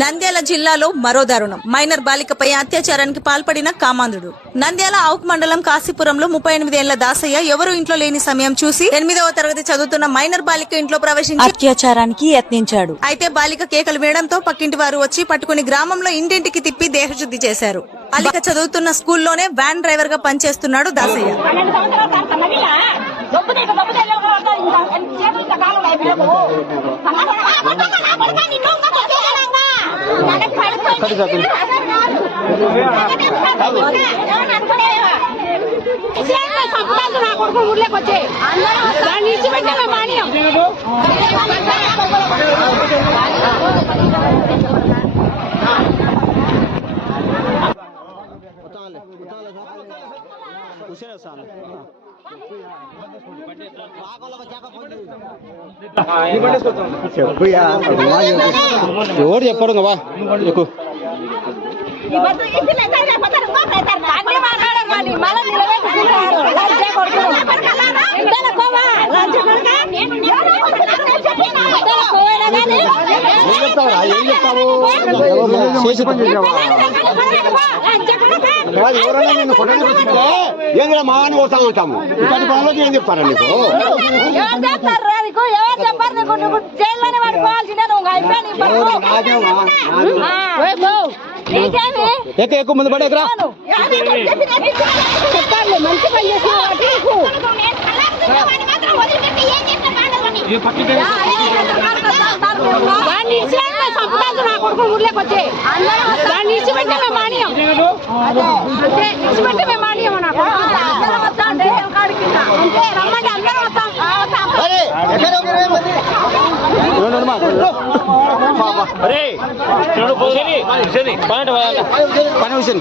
నంద్యాల జిల్లాలో మరో దారుణం. మైనర్ బాలికపై అత్యాచారానికి పాల్పడిన కామాంధుడు. నంద్యాల ఆవుక్ మండలం కాశీపురంలో 38 ఏళ్ల దాసయ్య ఎవరూ ఇంట్లో లేని సమయం చూసి 8వ తరగతి చదువుతున్న మైనర్ బాలిక ఇంట్లో ప్రవేశించి అత్యాచారానికి యత్నించాడు. అయితే బాలిక కేకలు వినడంతో పక్కింటి వారు వచ్చి పట్టుకుని గ్రామంలో ఇంటింటికి తిప్పి దేహశుద్ధి చేశారు. బాలిక చదువుతున్న స్కూల్లోనే వ్యాన్ డ్రైవర్ గా పనిచేస్తున్నాడు దాసయ్య. ఎవరు చెప్పాడు బా ఎక్కువ ఏం చెప్తావు ఏంద్రా మావాన్ని పోతా ఉంటాము ఇప్పటి పనులకి ఏం చెప్తారా నీకు ఎక్కువ ముందు పడే ఎక్కరా మంచి పని పని విషయం